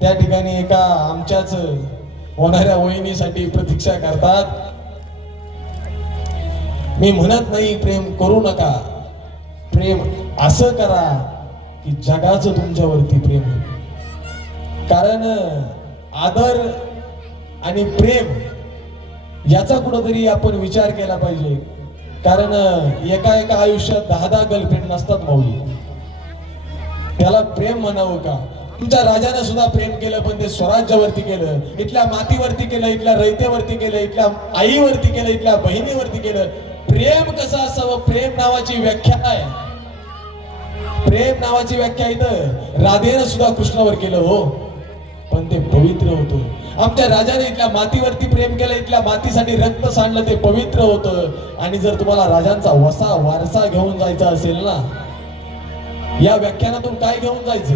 त्या ठिकाणी एका आमच्याच होणाऱ्या वहिनीसाठी प्रतीक्षा करतात. मी म्हणत नाही प्रेम करू नका. प्रेम असं करा की जगाचं तुमच्यावरती प्रेम कारण आदर आणि प्रेम याचा कुठंतरी आपण विचार केला पाहिजे. कारण एका एका आयुष्यात दहा दहा गर्लफ्रेंड नसतात माऊली. त्याला प्रेम म्हणावं का? तुमच्या राजाने सुद्धा प्रेम केलं पण ते स्वराज्यावरती केलं. इथल्या मातीवरती केलं इथल्या रयतेवरती केलं इथल्या आईवरती केलं इथल्या बहिणीवरती केलं. प्रेम कसं असावं? प्रेम नावाची व्याख्या आहे प्रेम नावाची व्याख्या इथं. राधेनं सुद्धा कृष्णावर केलं हो. पण ते पवित्र होतं. आमच्या राजाने इथल्या मातीवरती प्रेम केलं इथल्या मातीसाठी रक्त सांडलं ते पवित्र होतं. आणि जर तुम्हाला राजांचा वसा वारसा घेऊन जायचा असेल ना या व्याख्यानातून काय घेऊन जायचं?